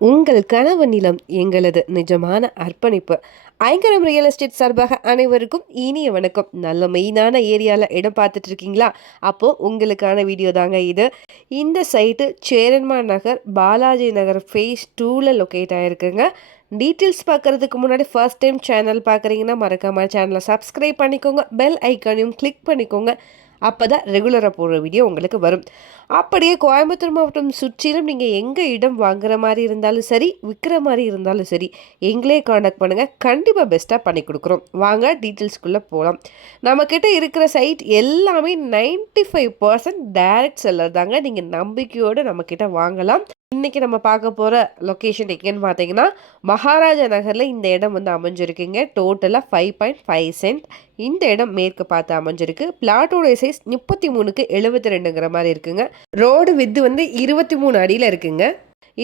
உங்கள் கனவு நிலம் எங்களது நிஜமான அர்ப்பணிப்பு. ஐங்கரம் ரியல் எஸ்டேட் சார்பாக அனைவருக்கும் இனிய வணக்கம். நல்ல மெயினான ஏரியாவில் இடம் பார்த்துட்டு இருக்கீங்களா? அப்போது உங்களுக்கான வீடியோ தாங்க இது. இந்த சைட்டு சேரன்மா நகர் பாலாஜி நகர் ஃபேஸ் டூவில் லொக்கேட் ஆகிருக்குங்க டீட்டெயில்ஸ் பார்க்குறதுக்கு முன்னாடி ஃபர்ஸ்ட் டைம் சேனல் பார்க்குறீங்கன்னா மறக்காமல் சேனலை சப்ஸ்கிரைப் பண்ணிக்கோங்க. பெல் ஐக்கானையும் கிளிக் பண்ணிக்கோங்க. அப்போ தான் ரெகுலராக போடுற வீடியோ உங்களுக்கு வரும். அப்படியே கோயம்புத்தூர் மாவட்டம் சுற்றிலும் நீங்கள் எங்கே இடம் வாங்குற மாதிரி இருந்தாலும் சரி விற்கிற மாதிரி இருந்தாலும் சரி எங்களே காண்டாக்ட் பண்ணுங்கள் கண்டிப்பாக பெஸ்ட்டாக பண்ணி கொடுக்குறோம். வாங்க டீட்டெயில்ஸ்குள்ளே போகலாம் நம்மக்கிட்ட இருக்கிற சைட் எல்லாமே ninety five percent direct seller தாங்க. நீங்கள் நம்பிக்கையோடு நம்மக்கிட்ட வாங்கலாம். இன்றைக்கி நம்ம பார்க்க போகிற லொக்கேஷன் எங்கேன்னு பார்த்தீங்கன்னா மகாராஜா நகரில் இந்த இடம் வந்து அமைஞ்சிருக்குங்க. டோட்டலாக ஃபைவ் பாயிண்ட் ஃபைவ் சென்ட் இந்த இடம் மேற்கு பார்த்து அமைஞ்சிருக்கு. பிளாட்டோட சைஸ் முப்பத்தி மூணுக்கு எழுபத்தி ரெண்டுங்கிற மாதிரி இருக்குங்க. ரோடு வித்து வந்து இருபத்தி மூணு அடியில் இருக்குங்க.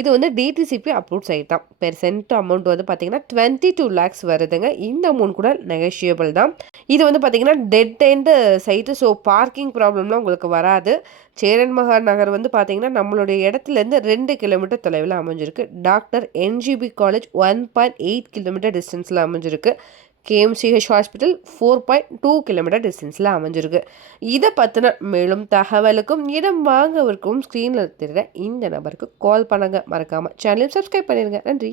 இது வந்து டிடிசிபி அப்ரூவ் சைட் தான். பெர் சென்ட் அமௌண்ட் வந்து பார்த்தீங்கன்னா டுவெண்ட்டி டூ லேக்ஸ் வருதுங்க. இந்த அமௌண்ட் கூட நெகஷியபிள் தான். இது வந்து பார்த்தீங்கன்னா dead end site so parking ப்ராப்ளம்லாம் உங்களுக்கு வராது. சேரன் மகார் நகர் வந்து பார்த்தீங்கன்னா நம்மளுடைய இடத்துலேருந்து ரெண்டு கிலோமீட்டர் தொலைவில் அமைஞ்சிருக்கு. Doctor NGP college one point eight kilometre டிஸ்டன்ஸில் அமைஞ்சிருக்கு. KMCH hospital four point two kilometre டிஸ்டன்ஸில் அமைஞ்சிருக்கு. இதை பற்றின மேலும் தகவலுக்கும் இடம் வாங்கவிருக்கும் ஸ்க்ரீனில் தெரிகிற இந்த நபருக்கு கால் பண்ணுங்கள் மறக்காமல் சேனலையும் சப்ஸ்கிரைப் பண்ணிடுங்க நன்றி.